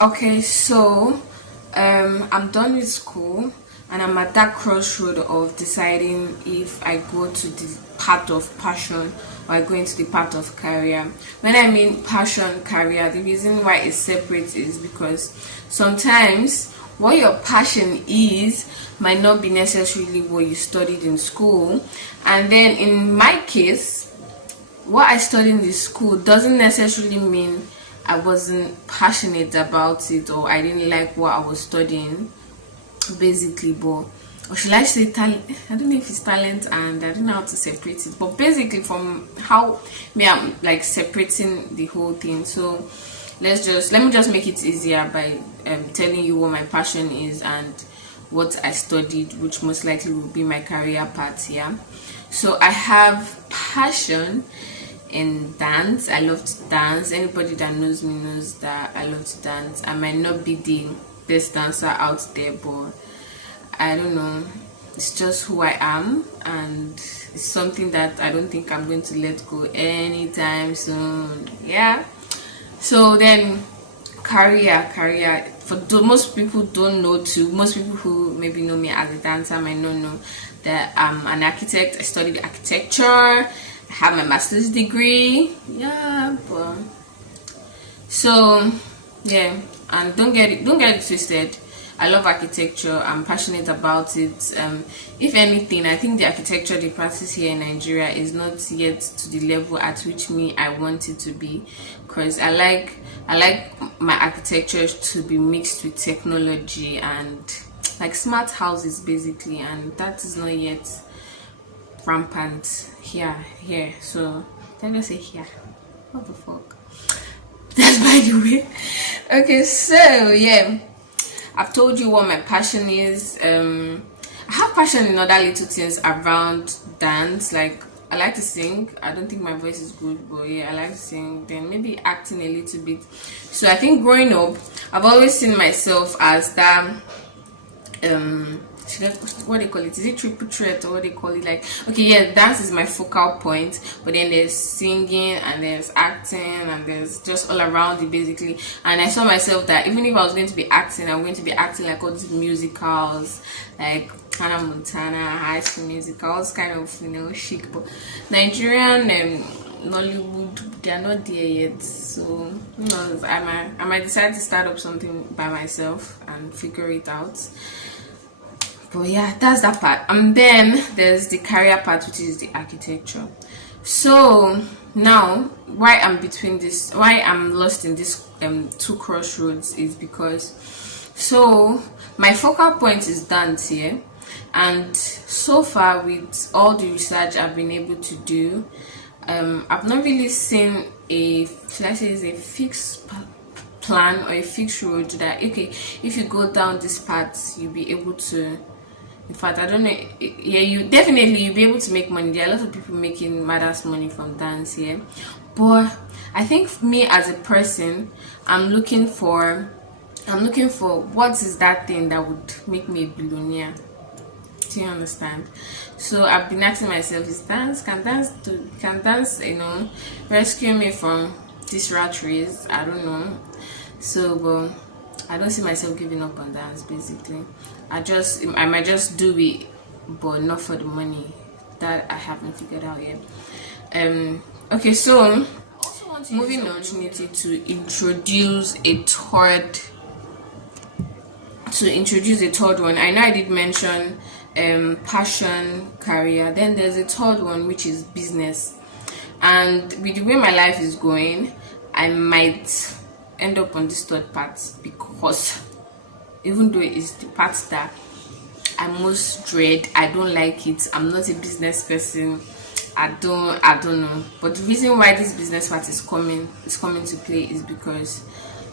Okay, so I'm done with school and I'm at that crossroad of deciding if I go to the path of passion or I go into the path of career. When I mean passion, career, the reason why it's separate is because sometimes what your passion is might not be necessarily what you studied in school, and then in my case, what I studied in the school doesn't necessarily mean I wasn't passionate about it or I didn't like what I was studying, basically. But, or should I say talent? I don't know if it's talent, and I don't know how to separate it. But basically, from how me I'm like separating the whole thing. So let me just make it easier by telling you what my passion is and what I studied, which most likely will be my career path. Yeah. So I have passion in dance. I love to dance. Anybody that knows me knows that I love to dance. I might not be the best dancer out there, but I don't know, it's just who I am, and it's something that I don't think I'm going to let go anytime soon. Yeah. So then career for most people don't know too. Most people who maybe know me as a dancer might not know that I'm an architect. I studied architecture. I have my master's degree. Yeah, but so yeah, and don't get it twisted. I love architecture. I'm passionate about it. If anything, I think the architecture they practice here in Nigeria is not yet to the level at which I want it to be, because I like my architecture to be mixed with technology and like smart houses basically, and that is not yet rampant here. So let me say here. What the fuck? That's by the way. Okay, so yeah, I've told you what my passion is. I have passion in other little things around dance. Like I like to sing. I don't think my voice is good, but yeah, I like to sing. Then maybe acting a little bit. So I think growing up, I've always seen myself as that what they call it, is it triple threat or what they call it? Like, okay, yeah, dance is my focal point, but then there's singing and there's acting and there's just all around it basically. And I saw myself that even if I was going to be acting, I'm going to be acting like all these musicals, like Hannah Montana, High School Musicals, kind of, you know, chic. But Nigerian and Nollywood, they are not there yet. So who knows, I might decide to start up something by myself and figure it out. But yeah, that's that part. And then there's the career part, which is the architecture. So now why I'm lost in this two crossroads is because, so my focal point is dance here, and so far with all the research I've been able to do, I've not really seen a, should I say, is a fixed plan or a fixed road that okay, if you go down this path you'll be able to, in fact I don't know, yeah, you'll be able to make money. There are a lot of people making madass money from dance here, but I think for me as a person, I'm looking for what is that thing that would make me a billionaire. Do you understand? So I've been asking myself, can dance, you know, rescue me from this rat race? I don't know. So but I don't see myself giving up on dance basically. I might just do it, but not for the money. That I haven't figured out yet. Okay, so moving on, opportunity to introduce a third one. I know I did mention passion, career. Then there's a third one, which is business. And with the way my life is going, I might end up on this third part, because even though it's the part that I most dread, I don't like it. I'm not a business person. I don't know. But the reason why this business part is coming to play is because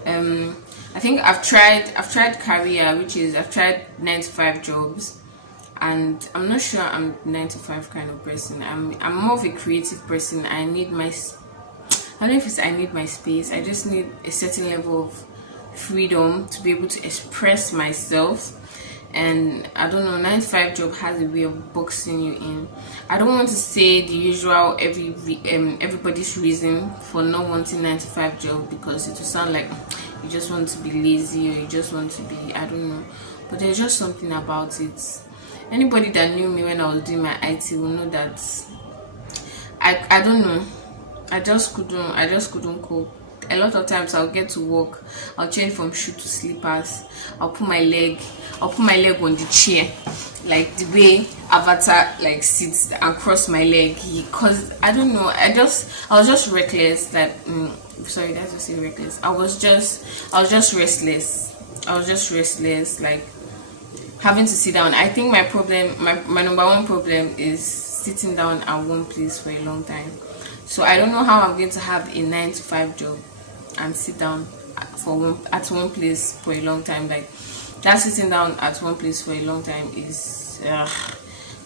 I think I've tried career, which is I've tried 9 to 5 jobs, and I'm not sure I'm 9 to 5 kind of person. I'm more of a creative person. I don't know if I need my space. I just need a certain level of freedom to be able to express myself. and I don't know, 9 to 5 job has a way of boxing you in. I don't want to say the usual everybody's reason for not wanting 9 to 5 job, because it will sound like you just want to be lazy, or you just want to be, I don't know, but there's just something about it. Anybody that knew me when I was doing my IT will know that I don't know, I just couldn't cope. A lot of times I'll get to work, I'll change from shoe to slippers, I'll put my leg on the chair, like the way Avatar like sits, and cross my leg, because I don't know, I was just reckless, like sorry, that's just say reckless. I was just restless. Like having to sit down. I think my number one problem is sitting down at one place for a long time. So I don't know how I'm going to have a 9 to 5 job and sit down at one place for a long time. Like that sitting down at one place for a long time is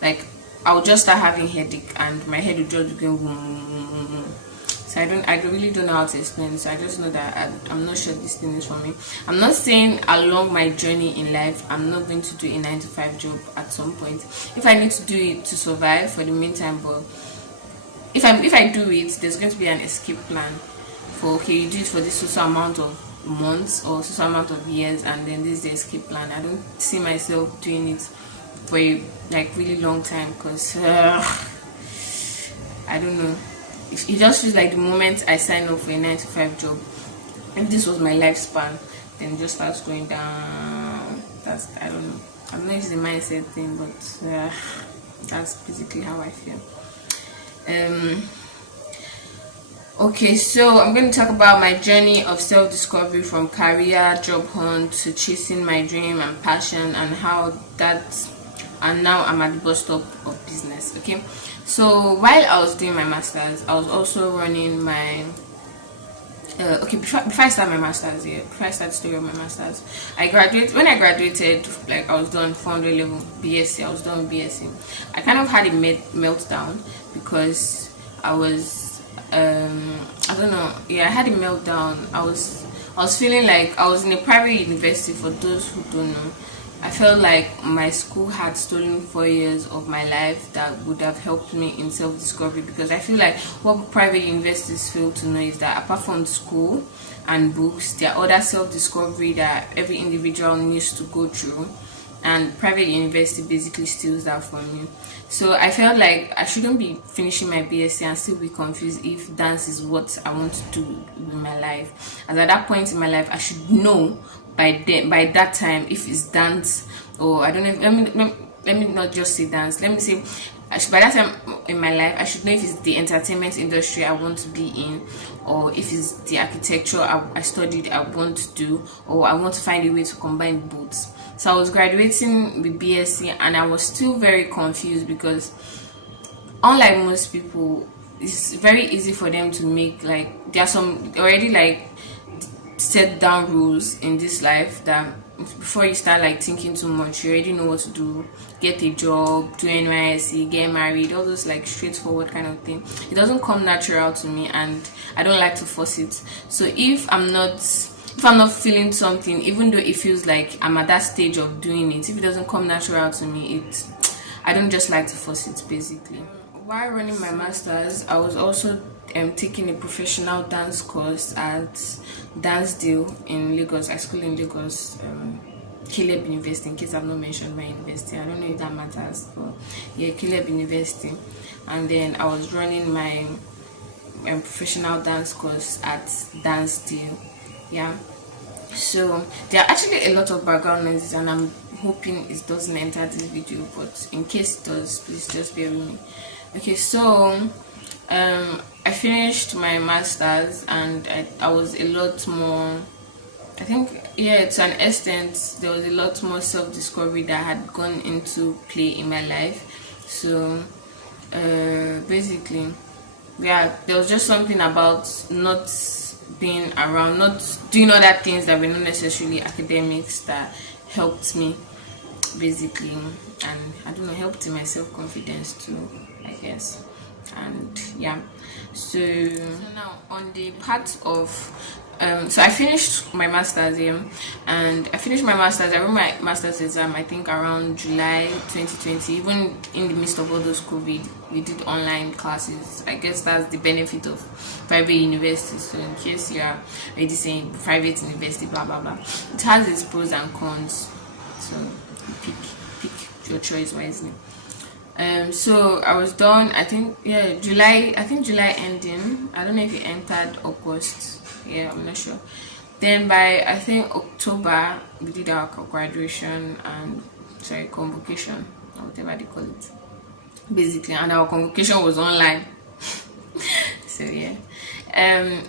like I'll just start having headache, and my head will just go boom. So I really don't know how to explain this. I just know that I'm not sure this thing is for me. I'm not saying along my journey in life I'm not going to do a 9 to 5 job at some point if I need to do it to survive for the meantime. But if I do it, there's going to be an escape plan for, okay, you do it for this social amount of months or social amount of years, and then this is the escape plan. I don't see myself doing it for a like really long time, because I don't know. It just feels like the moment I sign up for a 9 to 5 job, if this was my lifespan, then it just starts going down. I don't know. I don't know if it's a mindset thing, but that's basically how I feel. Okay, so I'm going to talk about my journey of self-discovery from career, job hunt to chasing my dream and passion, and now I'm at the bus stop of business. Okay, so while I was doing my masters, I was also running my before I start my masters, before I start the story of my masters, when I graduated, like I was done 400 level BSc, I was done with BSc. I kind of had a meltdown, because I was I don't know, I had a meltdown. I was feeling like I was in a private university. For those who don't know, I felt like my school had stolen 4 years of my life that would have helped me in self-discovery, because I feel like what private universities fail to know is that apart from school and books, there are other self-discovery that every individual needs to go through, and private university basically steals that from you. So I felt like I shouldn't be finishing my BSc and still be confused if dance is what I want to do with my life. As at that point in my life, I should know by that time if it's dance, or I don't know. Let me not just say dance. Let me say by that time in my life, I should know if it's the entertainment industry I want to be in, or if it's the architecture I studied I want to do, or I want to find a way to combine both. So I was graduating with BSc, and I was still very confused, because unlike most people, it's very easy for them to make, like, there are some already like set down rules in this life that before you start like thinking too much, you already know what to do. Get a job, do NYSC, get married, all those like straightforward kind of thing. It doesn't come natural to me, and I don't like to force it. So if I'm not feeling something, even though it feels like I'm at that stage of doing it, if it doesn't come natural to me, I don't just like to force it, basically. While running my masters, I was also taking a professional dance course at Dancedale in Lagos, high school in Lagos, Caleb University, in case I've not mentioned my university. I don't know if that matters, but yeah, Caleb University. And then I was running my professional dance course at Dancedale. Yeah, so there are actually a lot of background noises, and I'm hoping it doesn't enter this video, but in case it does, please just bear with me. Okay, so I finished my masters, and I was a lot more, I think, to an extent there was a lot more self-discovery that had gone into play in my life. So basically, there was just something about not being around, not doing other things that were not necessarily academics, that helped me, basically, and I don't know, helped in my self-confidence too, I guess. And yeah, so now on the part of So I finished my master's here, and I finished my master's. I wrote my master's exam, I think, around July 2020. Even in the midst of all those COVID, we did online classes. I guess that's the benefit of private universities. So in case you are already saying private university, blah blah blah, it has its pros and cons. So pick your choice wisely. So I was done. I think July. I think July ending. I don't know if it entered August. Yeah, I'm not sure. Then by I think October we did our graduation and convocation or whatever they call it, basically. And our convocation was online. So yeah.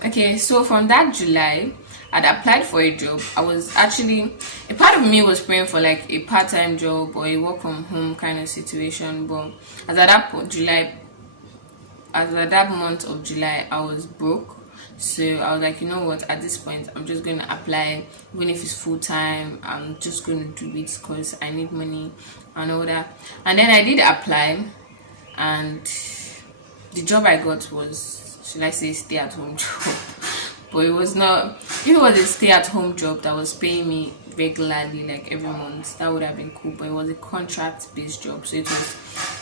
Okay. So from that July, I'd applied for a job. I was actually, a part of me was praying for like a part-time job or a work from home kind of situation, but as at that month of July, I was broke. So I was like, you know what, at this point I'm just going to apply. Even if it's full-time, I'm just going to do it because I need money and all that. And then I did apply, and the job I got was, should I say, stay-at-home job. But it was not. If it was a stay-at-home job that was paying me regularly, like every month, that would have been cool. But it was a contract-based job, so it was.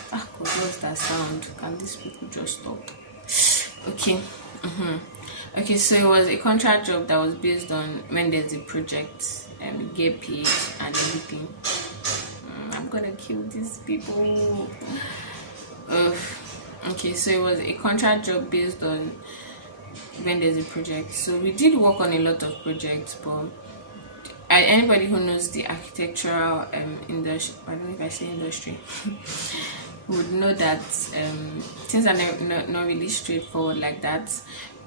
God, what's that sound? Can these people just stop? Okay. Okay, so it was a contract job that was based on when there's a project, and get paid and everything. I'm gonna kill these people. Okay, so it was a contract job based on when there's a project. So we did work on a lot of projects, but anybody who knows the architectural industry, I don't know if I say industry, would know that things are not really straightforward like that.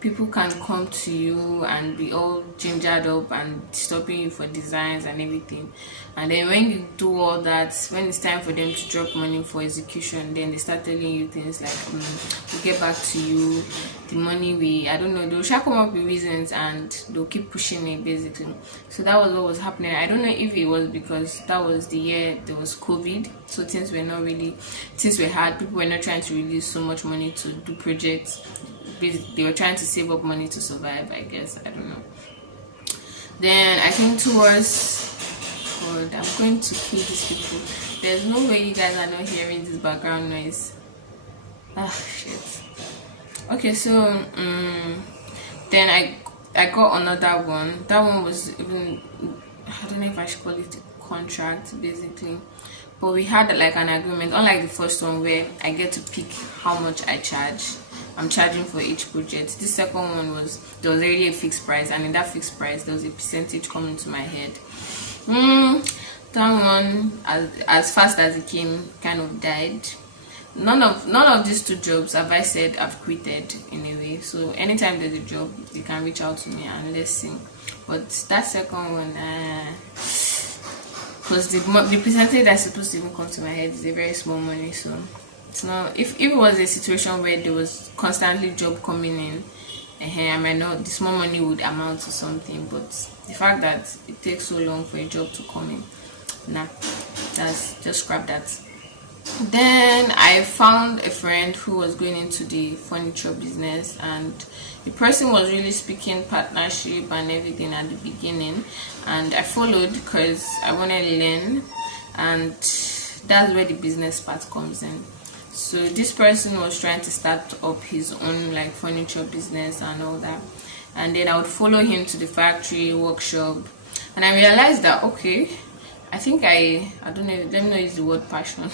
People can come to you and be all gingered up and stopping you for designs and everything, and then when you do all that, when it's time for them to drop money for execution, then they start telling you things like, we'll get back to you, the money I don't know, they'll try come up with reasons and they'll keep pushing it, basically. So that was what was happening. I don't know if it was because that was the year there was COVID, so things were hard. People were not trying to release so much money to do projects. They were trying to save up money to survive, I guess. I don't know. Then I think towards, God, I'm going to kill these people. There's no way you guys are not hearing this background noise. Shit. Okay, so then I got another one. That one was even, I don't know if I should call it a contract, basically. But we had like an agreement, unlike the first one where I get to pick how much I charge. I'm charging for each project. The second one was, there was already a fixed price, and in that fixed price there was a percentage coming to my head. That one, as fast as it came, kind of died. None of these two jobs have I said I've quitted in a way. So anytime there's a job, you can reach out to me and let's see. But that second one, because the percentage that's supposed to even come to my head is a very small money, so it's not. If it was a situation where there was constantly job coming in, I might not, the small money would amount to something. But the fact that it takes so long for a job to come in, that's just scrap that. Then I found a friend who was going into the furniture business, and the person was really speaking partnership and everything at the beginning, and I followed because I wanted to learn, and that's where the business part comes in. So this person was trying to start up his own like furniture business and all that, and then I would follow him to the factory workshop, and I realized that okay, I think I don't know, let me not use the word passion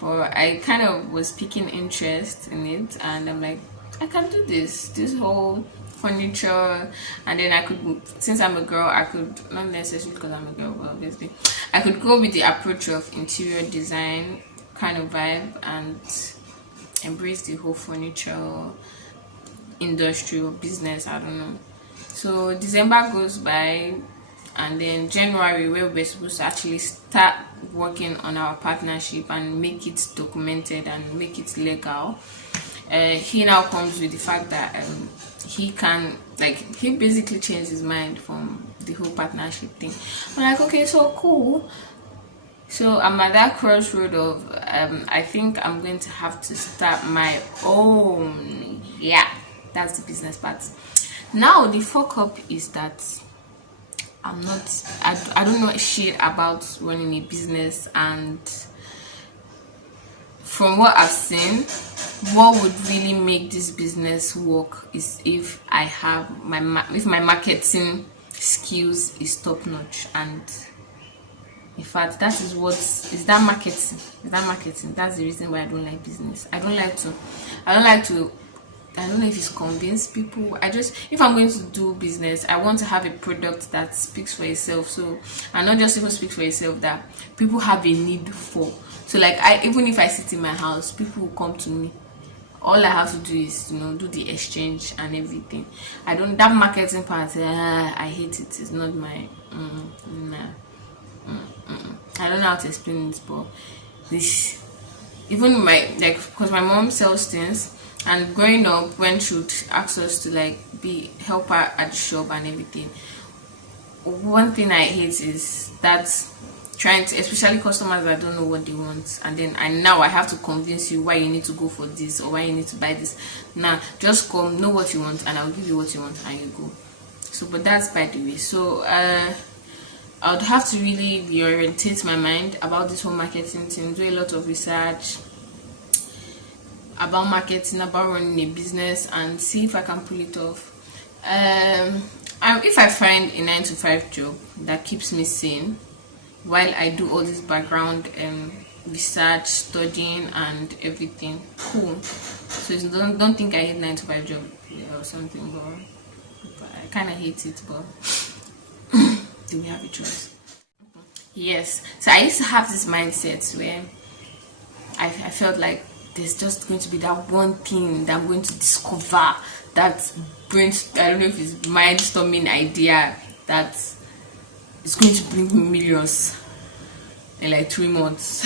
but I kind of was picking interest in it, and I'm like, I can do this whole furniture. And then I could, since I'm a girl, I could, not necessarily because I'm a girl, but obviously I could go with the approach of interior design kind of vibe and embrace the whole furniture industry or business, I don't know. So December goes by, and then January, where we're supposed to actually start working on our partnership and make it documented and make it legal, he now comes with the fact that he can, like, he basically changed his mind from the whole partnership thing. I'm like, okay, so cool. So I'm at that crossroad of I think I'm going to have to start my own. Yeah, that's the business part. Now the fuck up is that I don't know shit about running a business, and from what I've seen, what would really make this business work is if I have if my marketing skills is top notch. And in fact, that is what is that marketing. That's the reason why I don't like business. I don't like to I don't know if it's convince people. If I'm going to do business, I want to have a product that speaks for itself. So, and not just even speaks for itself, that people have a need for. So, like, even if I sit in my house, people will come to me. All I have to do is, do the exchange and everything. That marketing part, I hate it. It's not my, I don't know how to explain it, but this, even because my mom sells things. And growing up, when she would ask us to help her at the shop and everything, one thing I hate is that trying to, especially customers that don't know what they want, and then now I have to convince you why you need to go for this or why you need to buy this. Now just come, know what you want, and I'll give you what you want, and you go. So, but that's by the way. So I would have to really reorientate my mind about this whole marketing thing, do a lot of research about marketing, about running a business, and see if I can pull it off. If I find a 9-to-5 job that keeps me sane while I do all this background research, studying, and everything, cool. So don't think I hate 9-to-5 job or something, but I kind of hate it. But do we have a choice? Yes. So I used to have this mindset where I felt like there's just going to be that one thing that I'm going to discover that brings, I don't know if it's mindstorming idea that is going to bring me millions in like 3 months.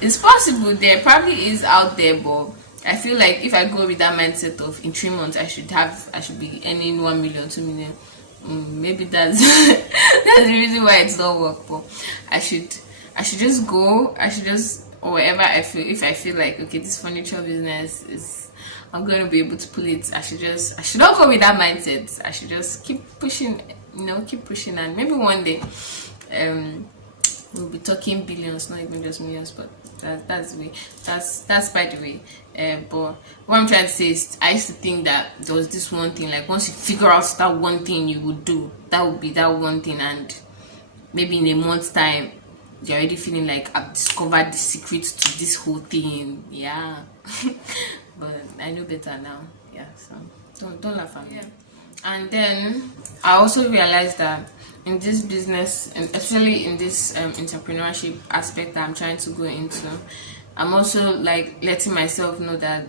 It's possible, there probably is out there, but I feel like if I go with that mindset of in 3 months I should be earning 1 million, 2 million, maybe that's that's the reason why it's not work. But I should just go. Or wherever I feel, if I feel like, okay, this furniture business is, I'm going to be able to pull it, I should not go with that mindset. I should just keep pushing, and maybe one day we'll be talking billions, not even just millions. But that's the way. That's by the way. But what I'm trying to say is, I used to think that there was this one thing, like once you figure out that one thing you would do, that would be that one thing, and maybe in a month's time you're already feeling like I've discovered the secret to this whole thing. Yeah. But I know better now. Yeah, so don't laugh at me. Yeah. And then I also realized that in this business, and especially in this entrepreneurship aspect that I'm trying to go into, I'm also like letting myself know that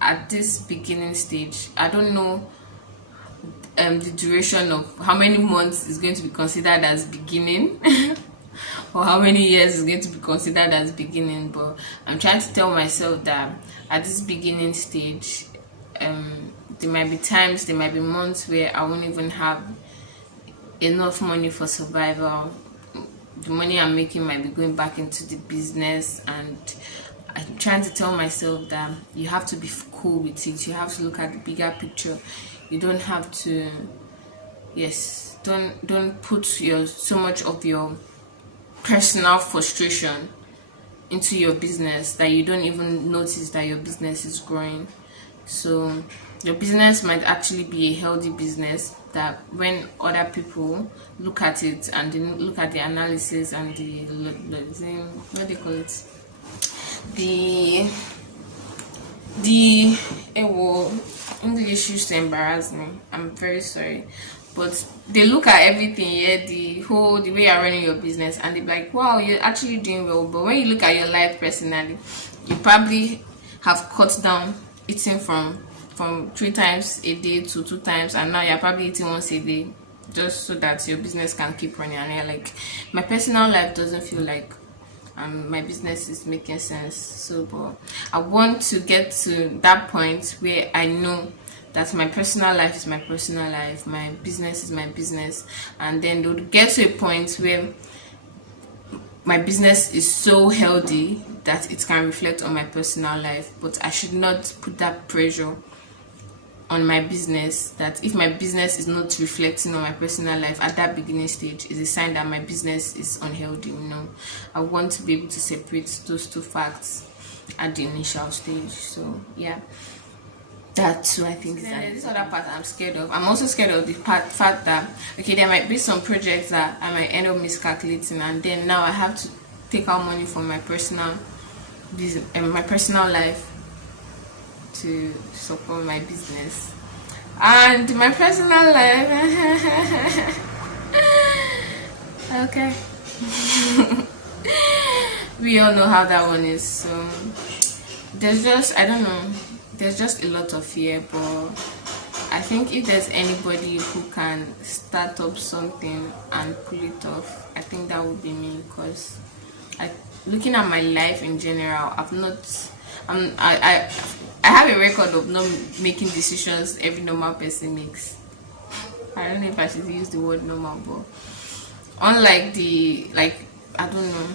at this beginning stage, I don't know the duration of how many months is going to be considered as beginning or how many years is going to be considered as beginning, but I'm trying to tell myself that at this beginning stage, there might be times, there might be months where I won't even have enough money for survival. The money I'm making might be going back into the business, and I'm trying to tell myself that you have to be cool with it. You have to look at the bigger picture. You don't have to, don't put so much of your personal frustration into your business that you don't even notice that your business is growing. So your business might actually be a healthy business that when other people look at it and they look at the analysis and the what do you call it, English used to embarrass me, I'm very sorry, but they look at everything, the way you're running your business, and they're like, wow, you're actually doing well. But when you look at your life personally, you probably have cut down eating from 3 times a day to 2 times, and now you're probably eating once a day just so that your business can keep running. And you're like, my personal life doesn't feel like my business is making sense. So but I want to get to that point where I know that my personal life is my personal life, my business is my business, and then they'll get to a point where my business is so healthy that it can reflect on my personal life. But I should not put that pressure on my business, that if my business is not reflecting on my personal life at that beginning stage, is a sign that my business is unhealthy. I want to be able to separate those two facts at the initial stage. So yeah, that's what I think. This other part I'm scared of. I'm also scared of the fact that, okay, there might be some projects that I might end up miscalculating, and then now I have to take out money from my personal business and my personal life to support my business. And my personal life, okay. We all know how that one is. So there's just, I don't know, there's just a lot of fear. But I think if there's anybody who can start up something and pull it off, I think that would be me. Because looking at my life in general, I have a record of not making decisions every normal person makes. I don't know if I should use the word normal, but unlike I don't know,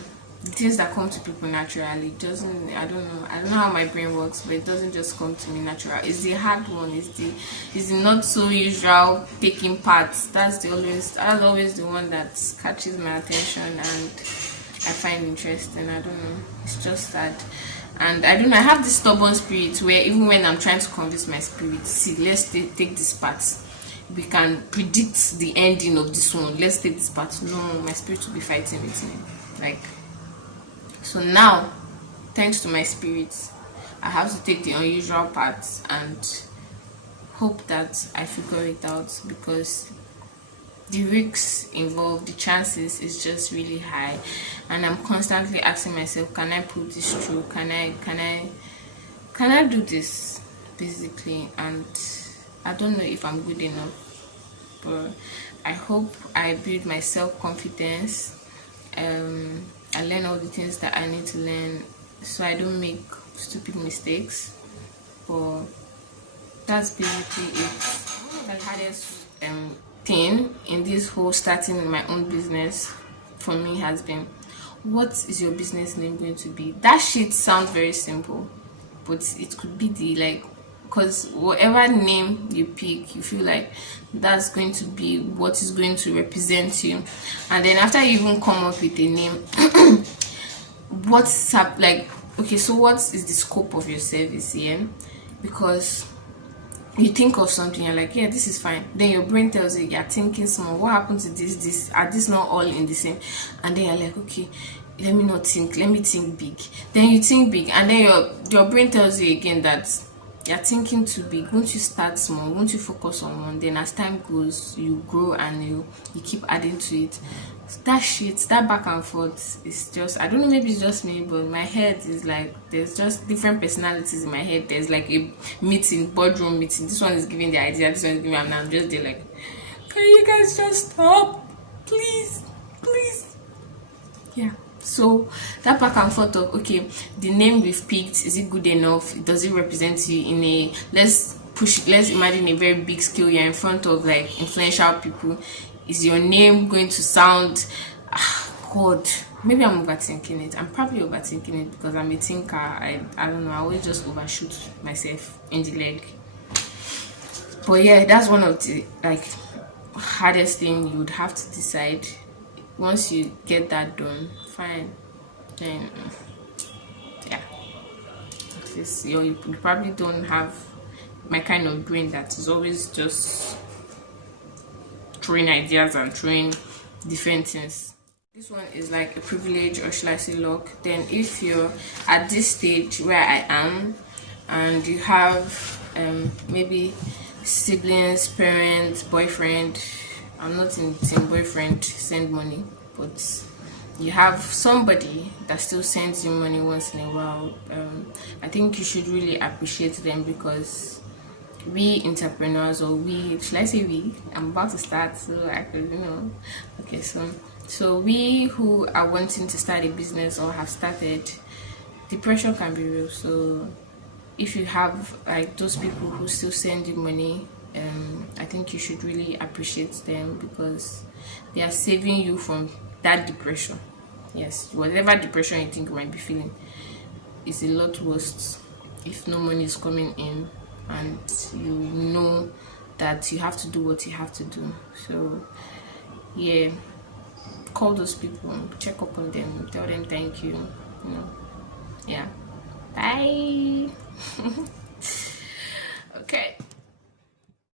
the things that come to people naturally, it doesn't, I don't know how my brain works, but it doesn't just come to me natural. It's the hard one, it's the not so usual taking parts. That's always the one that catches my attention and I find interesting. I don't know, it's just that. And I don't know, I have this stubborn spirit where even when I'm trying to convince my spirit, see, let's take this part, we can predict the ending of this one, let's take this part. No, my spirit will be fighting with me. So now, thanks to my spirit, I have to take the unusual parts and hope that I figure it out, because the risks involved, the chances is just really high, and I'm constantly asking myself, can I pull this through? Can I do this, basically? And I don't know if I'm good enough, but I hope I build my self-confidence. I learn all the things that I need to learn so I don't make stupid mistakes. But that's basically it. The hardest thing in this whole starting my own business for me has been, what is your business name going to be? That shit sounds very simple, but it could be because whatever name you pick, you feel like that's going to be what is going to represent you. And then after you even come up with a name, what's up, okay, so what is the scope of your service here? Because you think of something, you're like, yeah, this is fine. Then your brain tells you, you're thinking small. What happened to this? Are this not all in the same? And then you're like, okay, let me think big. Then you think big, and then your brain tells you again that you're thinking too big. Won't you start small? Won't you focus on one? Then as time goes, you grow and you keep adding to it. That back and forth is just, I don't know, maybe it's just me, but my head is like, there's just different personalities in my head. There's like a boardroom meeting. This one is giving the idea, this one is giving, and I'm just there like, can you guys just stop? Please. Yeah. So that back and forth of, okay, the name we've picked, is it good enough? Does it represent you in a, let's imagine a very big scale, you're in front of influential people. Is your name going to sound, God, maybe I'm overthinking it. I'm probably overthinking it because I'm a thinker. I don't know, I always just overshoot myself in the leg. But yeah, that's one of the hardest thing you would have to decide. Once you get that done, fine, then yeah, at least you probably don't have my kind of brain that is always just throwing ideas and throwing different things. This one is like a privilege, or should I say luck. Then if you're at this stage where I am, and you have maybe siblings, parents, boyfriend, I'm not in team boyfriend send money, but you have somebody that still sends you money once in a while, I think you should really appreciate them, because we entrepreneurs, or should I say we? I'm about to start, so I could, okay, so we who are wanting to start a business or have started, the pressure can be real. So if you have those people who still send you money, I think you should really appreciate them, because they are saving you from that depression. Yes, whatever depression you think you might be feeling is a lot worse if no money is coming in and you know that you have to do what you have to do. So yeah, call those people, check up on them, tell them thank you, you know. Yeah, bye. Okay.